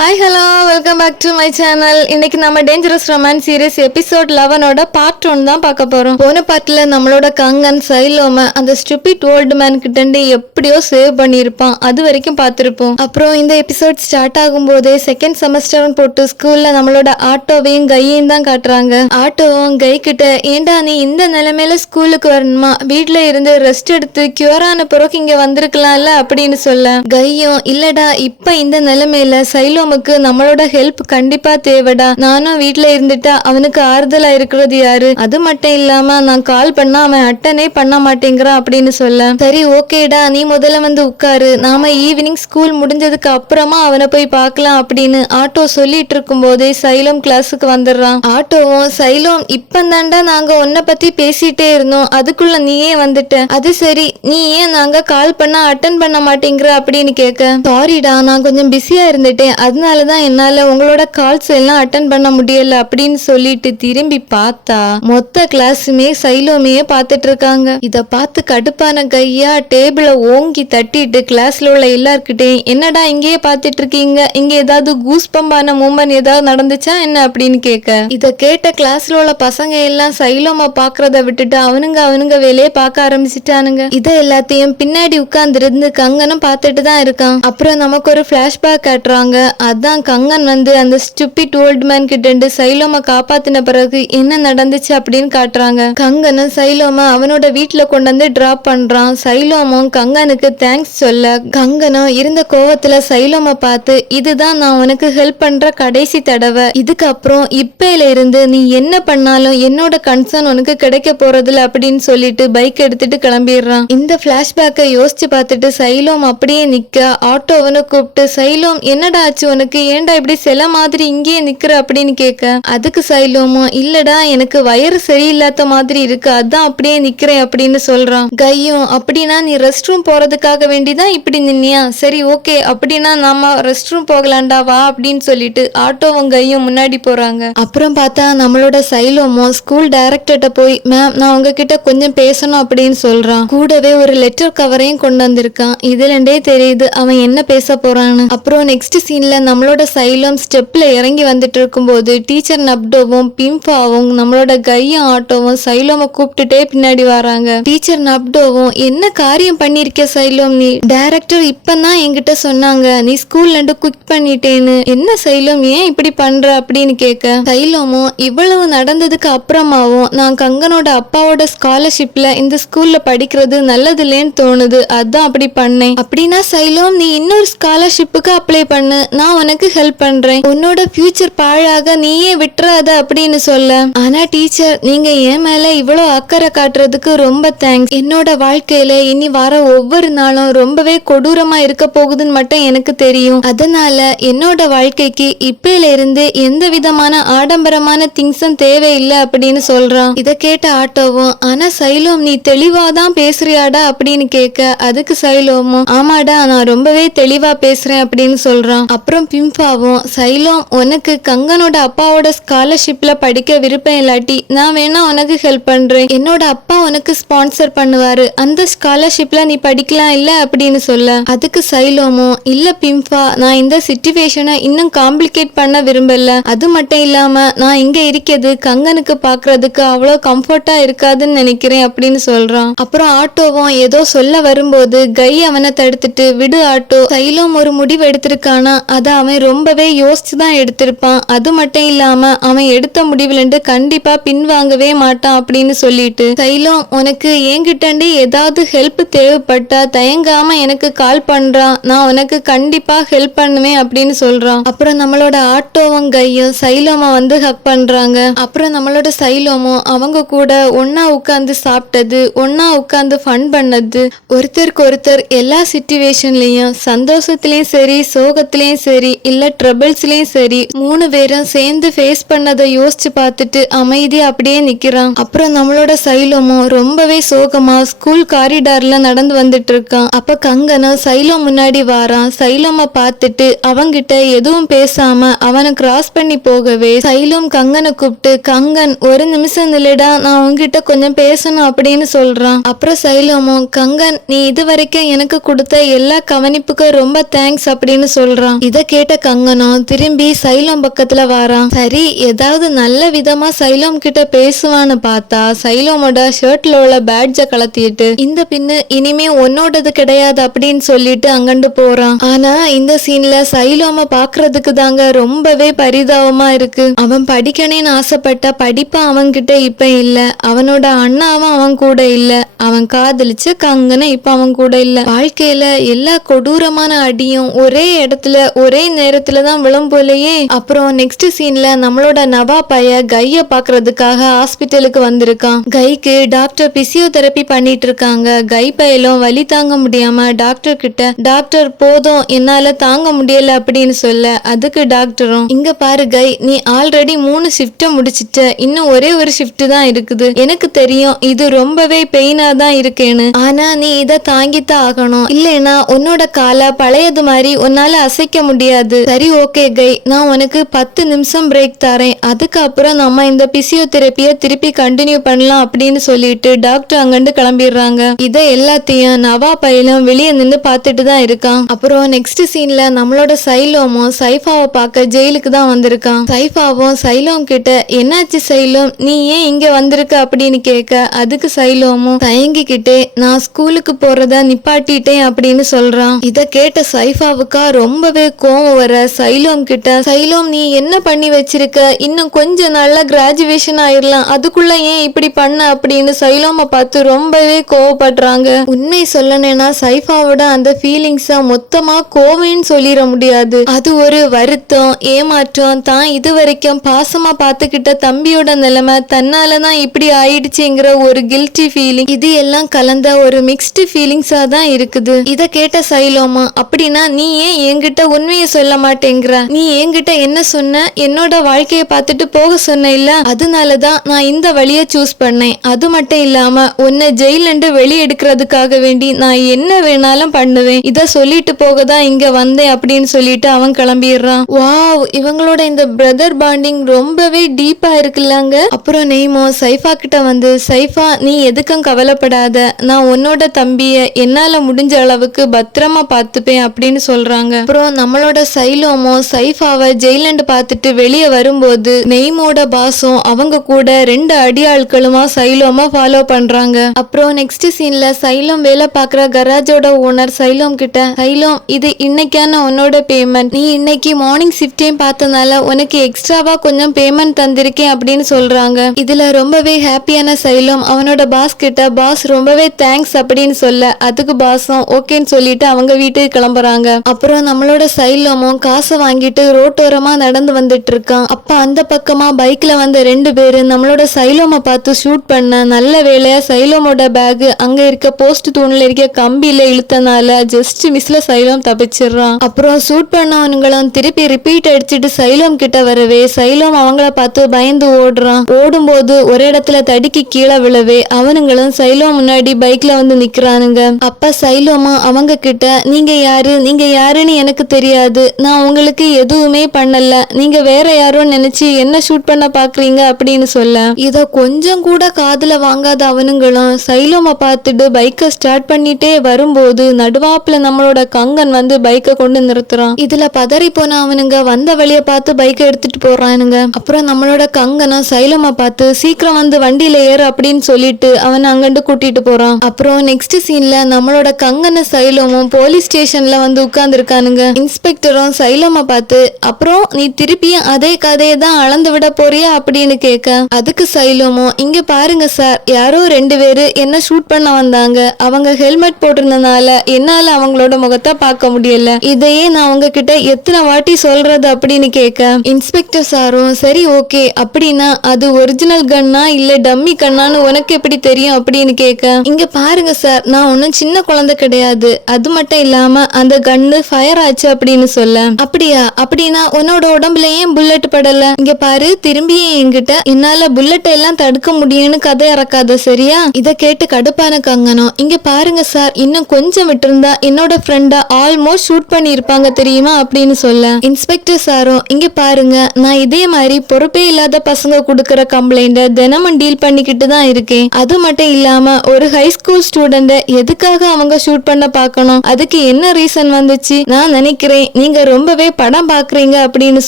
Hi hello welcome back to my channel. இன்னைக்கு நம்ம dangerous romance series episode 11 part 1 தான் பார்க்க போறோம். போன பார்ட்ல நம்மளோட கங்கன் சைலோம அந்த ஸ்டூபிட் ஓல்டு மேன் கிட்ட எப்படியோ சேவ் பண்ணியிருப்பான், அது வரைக்கும் பார்த்திருப்போம். அப்புறம் இந்த எபிசோட் ஸ்டார்ட் ஆகும் போதே செகண்ட் செமஸ்டர் போட்டு ஸ்கூல்ல நம்மளோட ஆட்டோவையும் கையையும் தான் காட்டுறாங்க. ஆட்டோவும் கை கிட்ட, ஏண்டா நீ இந்த நிலைமையில ஸ்கூலுக்கு வரணுமா, வீட்டுல இருந்து ரெஸ்ட் எடுத்து கியூரான பிறகு இங்க வந்திருக்கலாம்ல அப்படின்னு சொல்ல, கையும் இல்லடா இப்ப இந்த நிலைமையில சைலோமுக்கு நம்மளோட ஹெல்ப் கண்டிப்பா தேவைடா, நானும் வீட்டுல இருந்துட்டா அவனுக்கு ஆறுதலா இருக்கிறது யாரு, அது மட்டும் இல்லாம நான் கால் பண்ணா அவன் அட்டனே பண்ண மாட்டேங்கிறான் அப்படின்னு சொல்ல, சரி ஓகேடா நீ முதல்ல வந்து உட்காரு, நாம ஈவினிங் ஸ்கூல் முடிஞ்சதுக்கு அப்புறமா அவனை போய் பார்க்கலாம் அப்படின்னு ஆட்டோ சொல்லிட்டு இருக்கும் போதே சைலம் கிளாஸுக்கு வந்துடுறான். ஆட்டோவும் சைலம் இப்பந்தாண்டா நாங்க உன்னை பத்தி பேசிட்டே இருந்தோம், அதுக்குள்ள நீயே வந்துட்ட, அது சரி நீ ஏன் நாங்க கால் பண்ணா அட்டன் பண்ண மாட்டேங்கிற அப்படின்னு கேட்க, சாரிடா நான் கொஞ்சம் பிஸியா இருந்துட்டேன், அதனாலதான் என்னால உங்களோட கால்ஸ் எல்லாம் அட்டன் பண்ண முடியல அப்படின்னு சொல்லிட்டு திரும்பி பார்த்தா மொத்த கிளாஸுமே சைலோமையே பார்த்துட்டு இருக்காங்க. இத பார்த்து கடுப்பான கையா டேபிள ஓங்கி தட்டிட்டு கிளாஸ்ல உள்ள எல்லார்கிட்டையும், என்னடா இங்கேயே பார்த்துட்டு இருக்கீங்க, இங்க ஏதாவது கூஸ் பம்பான மூமெண்ட் ஏதாவது நடந்துச்சா என்ன அப்படின்னு கேட்க, இத கேட்ட கிளாஸ்ல உள்ள பசங்க எல்லாம் சைலோமா பாக்குறத விட்டுட்டு அவனுங்க வேலையை பார்க்க ஆரம்பிச்சுட்டானுங்க. இத எல்லாத்தையும் பின்னாடி உட்கார்ந்து இருந்து கங்கனும் பார்த்துட்டு தான் இருக்கான். அப்புறம் நமக்கு ஒரு பிளாஷ்பேக் காட்டுறாங்க. அதான் கங்கன் வந்து அந்த ஸ்டூபிட் ஓல்டு மேன் கிட்ட சைலோமா காப்பாத்தின பிறகு என்ன நடந்துச்சு அப்படின்னு காட்டுறாங்க. கங்கனும் சைலோமா அவனோட வீட்டுல கொண்டு வந்து டிராப் பண்றான். சைலோமும் கங்கனுக்கு தேங்க்ஸ் சொல்ல, கங்கனும் இருந்த கோவத்துல சைலோமா பார்த்து, இதுதான் நான் உனக்கு ஹெல்ப் பண்ற கடைசி தடவை, இதுக்கப்புறம் இப்பையில இருந்து நீ என்ன பண்ணாலும் என்னோட கன்சர்ன் உனக்கு கிடைக்க போறதில்ல அப்படின்னு சொல்லிட்டு பைக் எடுத்துட்டு கிளம்பிடுறான். இந்த பிளாஷ்பேக்கை யோசிச்சு பார்த்துட்டு சைலோம் அப்படியே நிக்க ஆட்டோவனு கூப்பிட்டு, சைலோம் என்னடா ஆச்சு உனக்கு, ஏன்டா இப்படி சில மாதிரி இங்கேயே நிக்கிற அப்படின்னு கேட்க, அதுக்கு சைலோமோ இல்லடா எனக்கு வயிறு சரியில்லாத மாதிரி இருக்கு, அதான் அப்படியே நிக்கிறேன் அப்படின்னு சொல்றான். கையும் அப்படின்னா நீ ரெஸ்ட் ரூம் போறதுக்காக வேண்டிதான் இப்படி நின்னியா, சரி ஓகே அப்படின்னா நாம ரெஸ்ட் ரூம் போகலாண்டா வா அப்படின்னு சொல்லிட்டு ஆட்டோவும் கையும் முன்னாடி போறாங்க. அப்புறம் பார்த்தா நம்மளோட சைலோமோ ஸ்கூல் டைரக்டர்கிட்ட போய், மேம் நான் உங்ககிட்ட கொஞ்சம் பேசணும் அப்படின்னு சொல்றான். கூடவே ஒரு லெட்டர் கவரையும் கொண்டு வந்திருக்கான். இதுலண்டே தெரியுது அவன் என்ன பேச போறான்னு. அப்புறம் நெக்ஸ்ட் சீன்ல நம்மளோட சைலம் ஸ்டெப்ல இறங்கி வந்துட்டு இருக்கும்போது டீச்சர் நப்டோவும் பிம்பாவும் நம்மளோட கையும் ஆட்டோவும் சைலோம கூப்பிட்டுட்டே பின்னாடி வராங்க. டீச்சர் நப்டோவும், என்ன காரியம் பண்ணிருக்க சைலம், நீ டைரக்டர் இப்பதான் என்கிட்ட சொன்னாங்க நீ ஸ்கூல்ல இருந்து குவிட் பண்ணிட்டேன்னு, என்ன சைலம் ஏன் இப்படி பண்ற அப்படின்னு கேட்க, சைலமும் இவ்வளவு நடந்ததுக்கு அப்புறமாவும் நான் கங்கனோட அப்பாவோட ஸ்காலர்ஷிப்ல இந்த ஸ்கூல்ல படிக்கிறது நல்லது இல்லைன்னு தோணுது, அதான் அப்படி பண்ணேன். அப்படின்னா சைலம் நீ இன்னொரு ஸ்காலர்ஷிப்புக்கு அப்ளை பண்ணு, நான் உனக்கு ஹெல்ப் பண்றேன், உன்னோட ஃபியூச்சர் பாழாக நீயே விட்டுறாத அப்படின்னு சொல்ல, ஆனா டீச்சர் நீங்க என் மேல இவ்வளவு அக்கறை காட்டுறதுக்கு ரொம்ப தேங்க்ஸ், என்னோட வாழ்க்கையில இனி வர ஒவ்வொரு நாளும் ரொம்பவே கொடூரமா இருக்க போகுதுன்னு மட்டும் எனக்கு தெரியும், அதனால என்னோட வாழ்க்கைக்கு இப்பையில இருந்து எந்த விதமான ஆடம்பரமான திங்ஸும் தேவையில்லை அப்படின்னு சொல்றான். இத கேட்ட ஆட்டோவும், ஆனா சைலோம் நீ தெளிவாதான் பேசுறியாடா அப்படின்னு கேட்க, அதுக்கு சைலோமும் ஆமாடா நான் ரொம்பவே தெளிவா பேசுறேன் அப்படின்னு சொல்றான். அப்புறம் பிம்பாவும், சைலம் உனக்கு கங்கனோட அப்பாவோட ஸ்காலர்ஷிப்ல படிக்க விருப்பம் இல்லாட்டி நான் வேணா உனக்கு ஹெல்ப் பண்றேன், என்னோட அப்பா உனக்கு ஸ்பான்சர் பண்ணுவாரு, அந்த ஸ்காலர்ஷிப்ல நீ படிக்கலாம் இல்ல அப்படின்னு சொல்ல, அதுக்கு சைலோமும் இல்ல பிம்பா நான் இந்த சிச்சுவேஷனை இன்னும் காம்ப்ளிகேட் பண்ண விரும்பல, அது மட்டும் இல்லாம நான் இங்க இருக்கிறது கங்கனுக்கு பாக்குறதுக்கு அவ்வளவு கம்ஃபர்ட்டா இருக்காதுன்னு நினைக்கிறேன் அப்படின்னு சொல்றான். அப்புறம் ஆட்டோவும் ஏதோ சொல்ல வரும்போது கை அவனை தடுத்துட்டு, விடு ஆட்டோ, சைலம் ஒரு முடிவு எடுத்திருக்கானா அத அவன் ரொம்பவே யோசிச்சுதான் எடுத்திருப்பான், அது மட்டும் இல்லாம அவன் எடுத்த முடிவுலண்டு கண்டிப்பா பின்வாங்கவே மாட்டான் அப்படின்னு சொல்லிட்டு, சைலம் உனக்கு என்கிட்ட ஏதாவது ஹெல்ப் தேவைப்பட்டா தயங்காம எனக்கு கால் பண்றான், நான் உனக்கு கண்டிப்பா ஹெல்ப் பண்ணுவேன் அப்படின்னு சொல்றான். அப்புறம் நம்மளோட ஆட்டோவும் கையும் சைலோமா வந்து ஹக் பண்றாங்க. அப்புறம் நம்மளோட சைலோமும் அவங்க கூட ஒன்னா உட்கார்ந்து சாப்பிட்டது, ஒன்னா உட்கார்ந்து ஃபன் பண்ணது, ஒருத்தருக்கு ஒருத்தர் எல்லா சிச்சுவேஷன்லயும் சந்தோஷத்திலயும் சரி சோகத்திலயும் சரி இல்ல ட்ரபிள்ஸ்லயும் சரி 3 பேரும் சேர்ந்து ஃபேஸ் பண்ணதை யோசிச்சு பார்த்துட்டு அமைதியா அப்படியே நிக்கிறான். அப்புறம் நம்மளோட சைலமும் ரொம்பவே சோகமா ஸ்கூல் காரிடார்ல நடந்து வந்துட்டு இருக்கான். அப்ப கங்கனும் சைலம் முன்னாடி வாரான். சைலம பார்த்துட்டு அவங்கிட்ட எதுவும் பேசாம அவனை கிராஸ் பண்ணி போகவே சைலம் கங்கனை கூப்பிட்டு, கங்கன் ஒரு நிமிஷம் நில்லுடா நான் உங்ககிட்ட கொஞ்சம் பேசணும் அப்படின்னு சொல்றான். அப்புறம் சைலமும், கங்கன் நீ இது வரைக்கும் எனக்கு கொடுத்த எல்லா கவனிப்புக்கும் ரொம்ப தேங்க்ஸ் அப்படின்னு சொல்றான். இத கேட்ட கங்கனம் திரும்பி சைலம் பக்கத்துல வாரான். சரி ஏதாவது நல்ல விதமா சைலம் கிட்ட பேசுவான்னு பார்த்தா சைலமோட ஷர்ட்ல உள்ள பேட்ஜ கலத்திட்டு இந்த பின்னு இனிமே உன்னோடது கிடையாது அப்படின்னு சொல்லிட்டு அங்கண்டு போறான். ஆனா இந்த சீன்ல சைலோம பாக்குறதுக்கு தாங்க ரொம்பவே பரிதாபமா இருக்கு. அவன் படிக்கணும்னு ஆசைப்பட்ட படிப்பா அவன் கிட்ட இப்ப இல்ல, அவனோட அண்ணாவும் அவன் கூட இல்ல, அவன் காதலிச்ச கங்கன இப்ப அவன் கூட இல்ல. வாழ்க்கையில எல்லா கொடூரமான அடியும் ஒரே இடத்துல ஒரே நேரத்துல தான் விழும் போலயே. அப்புறம் நெக்ஸ்ட் சீன்ல நம்மளோட நவா பைய கைய பாக்குறதுக்காக ஹாஸ்பிட்டலுக்கு வந்திருக்கான். கைக்கு டாக்டர் பிசியோதெரபி பண்ணிட்டு இருக்காங்க. கை பையலும் வலி தாங்க முடியாம டாக்டர் கிட்ட டாக்டர் போதும் என்னால தாங்க முடியல அப்படின்னு சொல்ல அதுக்கு டாக்டரும் இங்க பாரு கை, நீ ஆல்ரெடி 3 ஷிஃப்ட முடிச்சிட்ட, இன்னும் ஒரே ஒரு ஷிஃப்ட் தான் இருக்குது. எனக்கு தெரியும் இது ரொம்பவே பெயினா தான் இருக்கேன்னு, ஆனா நீ இத தாங்கித்தான் ஆகணும், இல்லைன்னா உன்னோட காலை பழையது மாதிரி உன்னால அசைக்க முடியாது. சரி ஓகே கை, நான் உனக்கு 10 நிமிஷம் பிரேக் தரேன், அதுக்கப்புறம் நம்ம இந்த பிசியோதெரப்பிய திருப்பி கண்டினியூ பண்ணலாம் அப்படின்னு சொல்லிட்டு டாக்டர் அங்கிருந்து கிளம்பிடுறாங்க. இத எல்லாத்தையும் நவா பையலும் வெளியே நின்று பார்த்துட்டு தான் இருக்கான். அப்புறம் நெக்ஸ்ட் சீன்ல நம்மளோட சைலோமும் சைஃபாவை பார்க்க ஜெயிலுக்கு தான் வந்திருக்கான். சைஃபாவும் சைலோம் கிட்ட என்னாச்சு சைலோம், நீ ஏன் இங்க வந்திருக்க அப்படின்னு கேட்க அதுக்கு சைலோமும் தயங்கிக்கிட்டே நான் ஸ்கூலுக்கு போறத நிப்பாட்டிட்டேன் அப்படின்னு சொல்றான். இத கேட்ட சைஃபாவுக்கா ரொம்பவே கோவம் வர சைலோம் கிட்ட சைலோம் நீ என்ன பண்ணி வச்சிருக்க, இன்னும் கொஞ்ச நாள்ல கிராஜுவேஷன் ஆயிரலாம், அதுக்குள்ள ஏன் இப்படி பண்ண அப்படின்னு சைலோம பார்த்து ரொம்பவே கோவப்படுறாங்க. உண்மை சொல்லணும்னா சைஃபாவோட அந்த ஃபீலிங்ஸ மொத்தமா கோவம்னு சொல்லிட முடியாது. அது ஒரு வருத்தம், ஏமாற்றம், தான் இது வரைக்கும் பாசமா பார்த்துக்கிட்ட தம்பியோட நிலைமை தன்னாலதான் இப்படி ஆயிடுச்சுங்கிற ஒரு கில்ட்டி ஃபீலிங், இது எல்லாம் கலந்த ஒரு மிக்ஸ்டு ஃபீலிங்ஸா தான் இருக்குது. இத கேட்ட சைலோமா அப்படின்னா நீ ஏன் என்கிட்ட உண்மையை சொல்ல மாட்டேங்கிற, நீ என்கிட்ட என்ன சொன்ன, என்னோட வாழ்க்கையை பார்த்துட்டு போக சொன்ன இல்ல, அதனாலதான் நான் இந்த வழியை சூஸ் பண்ணேன். அது மட்டும் இல்லாம உன்னை ஜெயிலண்டு வெளியெடுக்கிறதுக்காக வேண்டி நான் என்ன வேணாலும் பண்ணுவேன், இத சொல்லிட்டு போக தான் இங்க வந்தேன் அப்படின்னு சொல்லிட்டு அவன் கிளம்பிடுறான். வாவ், இவங்களோட இந்த பிரதர் பாண்டிங் ரொம்பவே டீப்பா இருக்குல்லங்க. அப்புறம் நெய்மோ சைஃபா கிட்ட வந்து சைஃபா நீ எதுக்கும் கவலைப்படாத, நான் உன்னோட தம்பிய என்னால முடிஞ்ச அளவுக்கு பத்திரமா பார்த்துப்பேன் அப்படின்னு சொல்றாங்க. அப்புறம் நம்மளோட சைலோமோ சைஃபாவை ஜெயிலண்டு பார்த்துட்டு வெளியே வரும்போது நெய்மோட பாஸும் அவங்க கூட 2 அடியாட்களுமா சைலோமா ஃபாலோ பண்றாங்க. அப்புறம் நெக்ஸ்ட் சீன்ல சைலோம் வேலை பார்க்குற கராஜோட ஓனர் சைலோம் கிட்ட சைலோம் இது இன்னைக்கான உன்னோட பேமெண்ட், நீ இன்னைக்கு மார்னிங் ஷிஃப்டையும் பார்த்தனால உனக்கு எக்ஸ்ட்ராவா கொஞ்சம் பேமெண்ட் தந்திருக்கேன் அப்படின்னு சொல்றாங்க. இதுல ரொம்பவே ஹாப்பியான சைலோம் அவனோட பாஸ் கிட்ட பாஸ் ரொம்பவே தேங்க்ஸ் அப்படின்னு சொல்ல அதுக்கு பாஸும் ஓகேன்னு சொல்லிட்டு அவங்க வீட்டுக்கு கிளம்புறாங்க. அப்புறம் நம்மளோட சைலோமும் காசை வாங்கிட்டு ரோட்டோரமா நடந்து வந்துட்டு இருக்கான். அப்ப அந்த பக்கமா பைக்ல வந்த 2 பேரு நம்மளோட சைலோமை பார்த்து ஷூட் பண்ண நல்ல வேலையா சைலோமோட பேக் அங்க இருக்க போஸ்ட் தூண்ல இருக்க கம்பியில இழுத்தனால ஜஸ்ட் மிஸ்ல சைலோம் தப்பிச்சிடுறான். அப்புறம் ஷூட் பண்ணவனுங்களும் திருப்பி ரிப்பீட் அடிச்சுட்டு சைலோம் கிட்ட வரவே சைலோம் அவங்கள பார்த்து பயந்து ஓடுறான். ஓடும்போது ஒரு இடத்துல தடுக்கி கீழே விழவே அவனுங்களும் சைலோம் முன்னாடி பைக்ல வந்து நிக்கிறானுங்க. அப்ப சைலோமா அவங்க கிட்ட நீங்க யாரு, நீங்க யாருன்னு எனக்கு தெரியாது, நான் உங்களுக்கு எதுவுமே பண்ணல, நீங்க வேற யாரோ நினைச்சு என்ன ஷூட் பண்ண பாக்குறீங்க அப்படின்னு சொல்ல இத கொஞ்சம் கூட காதுல வாங்காத அவனுங்களும் சைலோமை பார்த்துட்டு பைக்கை ஸ்டார்ட் பண்ணிட்டே வரும்போது நடுவாப்புல நம்மளோட கங்கன் வந்து பைக்கை கொண்டு நிறுத்துறான். இதுல பதறி போன அவனுங்க வந்த வழிய பார்த்து பைக்கை எடுத்துட்டு போறானுங்க. அப்புறம் நம்மளோட கங்கனும் சைலோமை பார்த்து சீக்கிரம் வந்து வண்டியில ஏறு அப்படின்னு சொல்லிட்டு அவனை அங்கிட்டு கூட்டிட்டு போறான். அப்புறம் நெக்ஸ்ட் சீன்ல நம்மளோட கங்கன சைலோமும் போலீஸ் ஸ்டேஷன்ல வந்து உட்கார்ந்து இருக்கானுங்க. இன்ஸ்பெக்டரும் சைலோமை பார்த்து அப்புறம் நீ திருப்பியும் அதே கதையை தான் அளந்து விட போறியா அப்படின்னு கேட்க அதுக்கு சைலோமும் இங்க பாருங்க சார், யாரோ 2 பேரு என்ன ஷூட் பண்ண வந்தாங்க, அவங்க ஹெல்மெட் போட்டிருந்தனால என்னால அவங்களோட முகத்தை பார்க்க முடியல, இதையே நான் உங்ககிட்ட எத்தனை வாட்டி சொல்றது அப்படின்னு கேட்க இன்ஸ்பெக்டர் சாரும் சரி ஓகே அப்படின்னா அது ஒரிஜினல் கன்னா இல்ல டம்மி கண்ணான்னு உனக்கு எப்படி தெரியும் அப்படின்னு கேட்க இங்க பாருங்க சார், நான் ஒன்னும் சின்ன குழந்தை கிடையாது, அது மட்டும் இல்லாம அந்த கன்னு ஃபயர் ஆச்சு அப்படின்னு சொல்ல அப்படியா, அப்படின்னா உன்னோட உடம்புல ஏன் புல்லட் படல, இங்க பாரு திரும்பியே என்கிட்ட என்னால புல்லட் எல்லாம் தடுக்க முடியும்னு கதை இறக்காத சரியா. இத கேட்டு கடுப்பான கங்கனம் இங்க பாருங்க சார், இன்னும் கொஞ்சம் விட்டுருந்தா என்னோட ஃப்ரெண்ட ஆல்மோஸ்ட் ஷூட் பண்ணி இருப்பாங்க தெரியுமா அப்படின்னு சொல்ல இன்ஸ்பெக்டர் சாரும் இங்க பாருங்க, நான் இதே மாதிரி பொறுப்பே இல்லாத பசங்க கொடுக்கற கம்ப்ளைண்ட தினமும் டீல் பண்ணிக்கிட்டு தான் இருக்கேன், அது மட்டும் இல்லாம ஒரு ஹை ஸ்கூல் ஸ்டூடெண்ட எதுக்காக அவங்க ஷூட் பண்ண பார்க்கணும், அதுக்கு என்ன ரீசன் வந்துச்சு, நான் நினைக்கிறேன் நீங்க ரொம்பவே படம் பாக்குறீங்க அப்படின்னு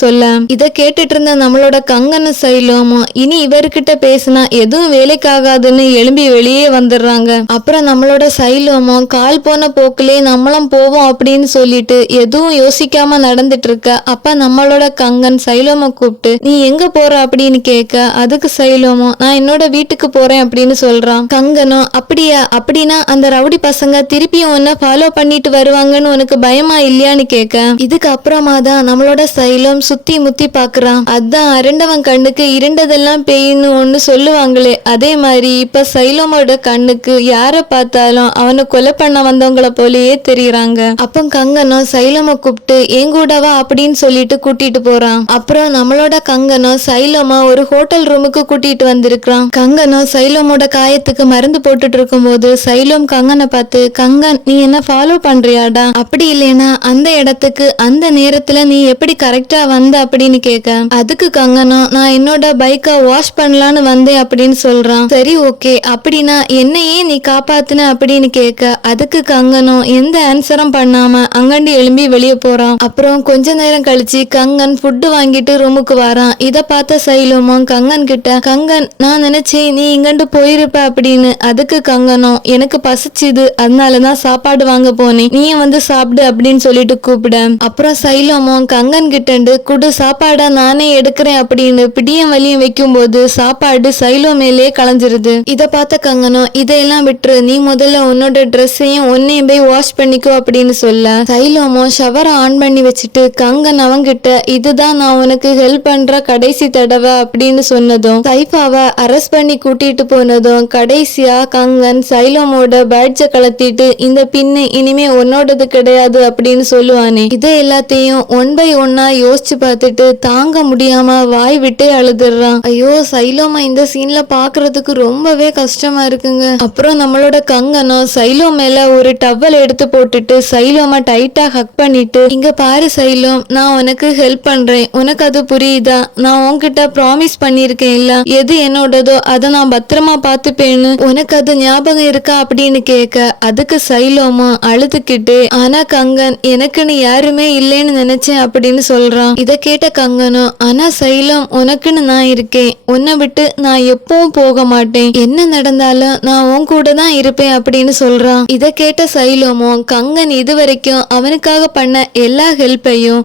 சொல்ல இத கேட்டுட்டு இருந்த நம்மளோட கங்கனும் சைலமும் இனி இவர்கிட்ட பேசினா எதுவும் வேலைக்காகாதுன்னு எழும்பி வெளியே வந்துடுறாங்க. அப்புறம் நம்மளோட சைலமும் கால் போன போக்குலே நம்மளும் போவோம் அப்படின்னு சொல்லிட்டு எதுவும் யோசிக்காம நடந்துட்டு இருக்க. அப்ப நம்மளோட கங்கன் சைலோம கூப்பிட்டு நீ எங்க போற அப்படின்னு கேட்க அதுக்கு சைலமும் நான் என்னோட வீட்டுக்கு போறேன் அப்படின்னு சொல்றான். கங்கனும் அப்படியா, அப்படின்னா அந்த ரவுடி பசங்க திருப்பியும் உன்ன ஃபாலோ பண்ணிட்டு வருவாங்கன்னு உனக்கு பயமா இல்லையான்னு கேட்க இதுக்கு அப்புறமா தான் நம்மளோட சைலம் சுத்தி முத்தி பாக்குறான். அதான் அரண்டவன் கண்ணுக்கு இருண்டதெல்லாம் பேயின்னு ஒண்ணு சொல்லுவாங்களே, அதே மாதிரி இப்ப சைலமோட கண்ணுக்கு யார பார்த்தாலும் அவனை கொலை பண்ண வந்தவங்கள போலயே தெரியுறாங்க. அப்ப கங்கனும் சைலம கூப்பிட்டு என் கூடவா அப்படின்னு சொல்லிட்டு கூட்டிட்டு போறான். அப்புறம் நம்மளோட கங்கனும் சைலமா ஒரு ஹோட்டல் ரூமுக்கு கூட்டிட்டு வந்திருக்கான். கங்கனும் சைலமோட காயத்துக்கு மருந்து போட்டுட்டு இருக்கும் போது சைலம் கங்கனை பார்த்து கங்கன் நீ என்ன ஃபாலோ பண்றியாடா, அப்படி இல்லைன்னா அந்த இடத்துக்கு அந்த நேரத்துல நீ எப்படி கரெக்டா வந்த அப்படின்னு கேட்க அதுக்கு கங்கனும் நான் என்னோட பைக்கை வாஷ் பண்ணலான்னு வந்தேன் அப்படின்னு சொல்றான். சரி ஓகே, அப்படின்னா என்னையே நீ காப்பாத்துன அப்படின்னு கேட்க அதுக்கு கங்கனும் எந்த ஆன்சரும் பண்ணாம அங்கண்டு எழும்பி வெளியே போறான். அப்புறம் கொஞ்ச நேரம் கழிச்சு கங்கன் ஃபுட்டு வாங்கிட்டு ரூமுக்கு வரான். இத பார்த்த சைலமும் கங்கன் கிட்ட கங்கன் நான் நினைச்சேன் நீ இங்கண்டு போயிருப்ப அப்படின்னு. அதுக்கு கங்கனும் எனக்கு பசிச்சுது அதனாலதான் சாப்பாடு வாங்க போனேன், நீயும் வந்து சாப்பிடு அப்படின்னு சொல்லிட்டு கூப்பிட அப்புறம் சைலமும் கங்கன் கிட்ட குடு சாப்பாடா நானே எடுக்கிறேன் அப்படின்னு பிடியும் வலியும் வைக்கும் போது சாப்பாடு சைலோ மேலே களைஞ்சிருது. இத பார்த்த கங்கனும் இதையெல்லாம் விட்டுரு, நீ முதல்ல உன்னோட ட்ரெஸ்ஸையும் உன்னையும் போய் வாஷ் பண்ணிக்கோ அப்படின்னு சொல்ல சைலமும் ஷவரை ஆன் பண்ணி வச்சுட்டு கங்கன் அவங்கிட்ட இதுதான் நான் உனக்கு ஹெல்ப் பண்ற கடைசி தடவை அப்படின்னு சொன்னதும் சைஃபாவை அரெஸ்ட் பண்ணி கூட்டிட்டு போனதும் கடைசியா கங்கன் சைலமோட பேட்ஜை கலத்திட்டு இந்த பின்னு இனிமே உன்னோடது கிடையாது அப்படின்னு சொல்லுவானே, இதை எல்லாத்தையும் ஒன் பை ஒன்னா யோசிச்சு பார்த்துட்டு தாங்க முடியாம வாய் விட்டே அழுதுறான். ஐயோ சைலோமா இந்த சீன்ல பாக்குறதுக்கு ரொம்பவே கஷ்டமா இருக்குங்க. அப்புறம் நம்மளோட கங்கனும் சைலோ மேல ஒரு டவல் எடுத்து போட்டுட்டு சைலோமா டைட்டா ஹக் பண்ணிட்டு இங்க பாரு சைலோம், நான் உனக்கு ஹெல்ப் பண்றேன், உனக்கு அது புரியுதா, நான் உன்கிட்ட ப்ராமிஸ் பண்ணிருக்கேன் இல்ல எது என்னோடதோ அதை நான் பத்திரமா பாத்துப்பேன்னு, உனக்கு அது ஞாபகம் இருக்கா அப்படின்னு கேட்க அதுக்கு சைலோமா அழுதுகிட்டு ஆனா கங்கன் எனக்குன்னு யாருமே இல்லைன்னு நினைச்சேன் அப்படின்னு சொல்றான். இத கேட்ட கங்கனும் ஆனா சைலம் உனக்குன்னு நான் இருக்கேன், உன்னை விட்டு நான் எப்பவும் போக மாட்டேன், என்ன நடந்தாலும் நான் உன் கூட தான் இருப்பேன் அப்படின்னு சொல்றான். இத கேட்ட சைலமும் கங்கன் இதுவரைக்கும் அவனுக்காக பண்ண எல்லா ஹெல்ப்பையும்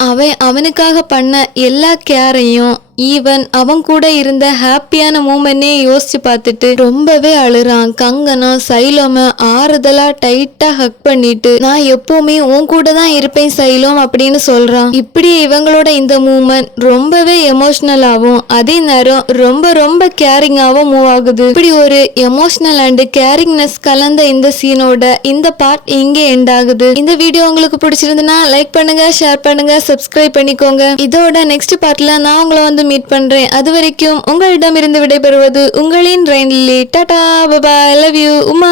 அவனுக்காக பண்ண எல்லா கேரையும் ஈவன் அவன் கூட இருந்த ஹாப்பியான மூமெண்டே யோசிச்சு பார்த்துட்டு ரொம்பவே அழுறான். கங்கனும் சைலோம ஆறுதலா டைட்டா ஹக் பண்ணிட்டு நான் எப்பவுமே உன் கூட தான் இருப்பேன் சைலோம் அப்படின்னு சொல்றான். இப்படி இவங்களோட இந்த மூமெண்ட் ரொம்பவே எமோஷனலாவும் அதே நேரம் ரொம்ப ரொம்ப கேரிங்காவும் மூவ் ஆகுது. இப்படி ஒரு எமோஷனல் அண்ட் கேரிங்னஸ் கலந்த இந்த சீனோட இந்த பார்ட் இங்கே எண்ட் ஆகுது. இந்த வீடியோ உங்களுக்கு பிடிச்சிருந்ததுன்னா லைக் பண்ணுங்க, ஷேர் பண்ணுங்க, சப்ஸ்கிரைப் பண்ணிக்கோங்க. இதோட நெக்ஸ்ட் பார்ட்ல நான் உங்களை வந்து மீட் பண்றேன். அது வரைக்கும் உங்களிடம் இருந்து விடைபெறுவது உங்களின் Rainlily. Tata, bye bye, love you, Uma.